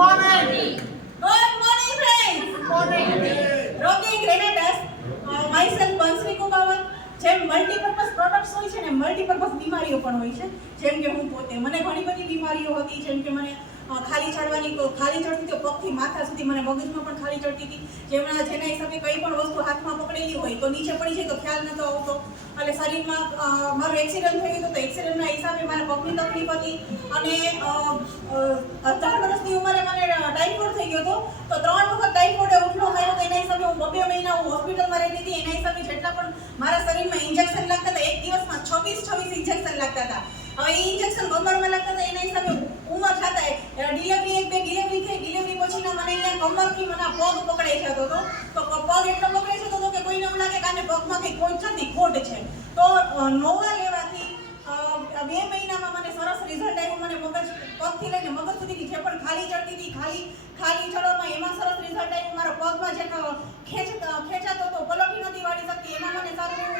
morning. Good morning, friends. Good morning. Rocking Renatus. Myself Bansri Kumawat. જેમ multipurpose products હોય છે ને multipurpose બીમારીઓ પણ હોય છે. જેમ કે હું પોતે મને ઘણી બધી બીમારીઓ હતી. જેમ કે મને ખાલી ચડતી તો પગથી માથા સુધી, મને મગજમાં પણ ખાલી ચડતી હતી. જેના હિસાબે કંઈ પણ વસ્તુ હાથમાં પકડેલી હોય તો નીચે પડી જાય તો ખ્યાલ નતો આવતો. એટલે શરીરમાં મારું એક્સિડન્ટ થઈ ગયું તો એક્સિડન્ટના હિસાબે મારા પગની તકલીફ હતી. અને 18 વર્ષની ઉંમરે મને ટાઇફોઇડ થઈ ગયો હતો. તો 3 વખત ટાઇફોઇડે ઉઠલો માર્યો. તો એના હિસાબે હું 2 મહિના હોસ્પિટલમાં રહેતી હતી. એના હિસાબે જેટલા પણ મારા શરીરમાં ઇન્જેક્શન લાગતા હતા, એક દિવસમાં 26 ઇન્જેક્શન લાગતા હતા. હવે એ ઇન્જેક્શન કમરમાં લાગતા હતા. એના હિસાબે ઉંમર થતા ડિલિવરી 1-2 ડિલિવરી થઈ. ડિલિવરી પછીના મને અહીંયા કમરથી મને પગ પકડાઈ જતો હતો. તો પગ એટલો પકડાઈ જતો હતો કે કોઈને એવું લાગે કે આને પગમાં કંઈ ખોટ છે. તો નોવા લેવાથી 2 મહિનામાં મને સરસ રિઝલ્ટ આવ્યું. મને પગથી લઈને મગજ સુધીની જે પણ ખાલી ચડતી હતી, ખાલી ચડવામાં એમાં સરસ રિઝલ્ટ આવ્યું. મારા પગમાં જે ખેંચાતો હતો, પલોઠી નથી વાળી શકતી, એમાં મને સારું એવું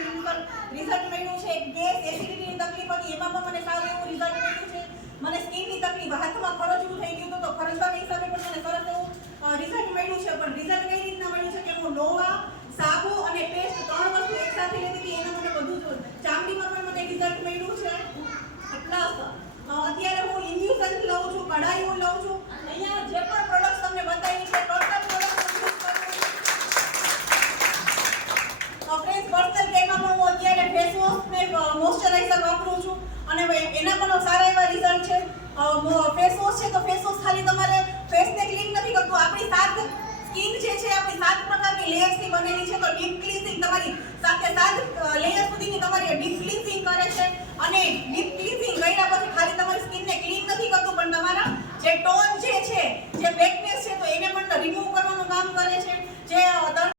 રિઝલ્ટ મળ્યું છે. ગેસ એસિડિટીની તકલીફ હતી, એમાં પણ મને સારું એવું રિઝલ્ટ મળ્યું છે. મને સ્કિનની તકલીફ, હાથમાં ખરજવું થઈ ગયું હતું, તો ખરજવાના હિસાબે પણ મને સરસ એવું રિઝલ્ટ મળ્યું છે. પણ રિઝલ્ટ કઈ રીતના મળ્યું છે કે હું નોવા, સાબુ અને પેસ્ટ 3 વસ્તુ એકસાથે લેતી હતી. એના મને બધું ચામડીમાં પણ મને રિઝલ્ટ મળ્યું છે. પ્લસ અત્યારે હું ઇન્ફ્યુઝન લઉં છું, કઢાઈઓ લઉં છું. અહીંયા જે પણ પ્રોડક્ટ્સ તમને બતાવી છે ટોટલ પ્રોડક્ટ યુઝ કરું છું. ફ્રેન્ડ્સ, પર્સનલ કેરમાં પણ હું અત્યારે ફેસ વોશ ને મોઇશ્ચરાઇઝર વાપરું છું અને એના પણ સારા એવા રિઝલ્ટ છે. ફેસ વોશ છે તો ફેસ વોશ ખાલી તમારે ફેસને ક્લીન નથી કરતું. આપણી 7 સ્કિન જે છે આપણી 7 પ્રકારની લેયર્સથી બનેલી છે. તો ડીપ ક્લીન્સિંગ તમારી 7 લેયર સુધીની તમારી ડીપ ક્લીન્સિંગ કરે છે. અને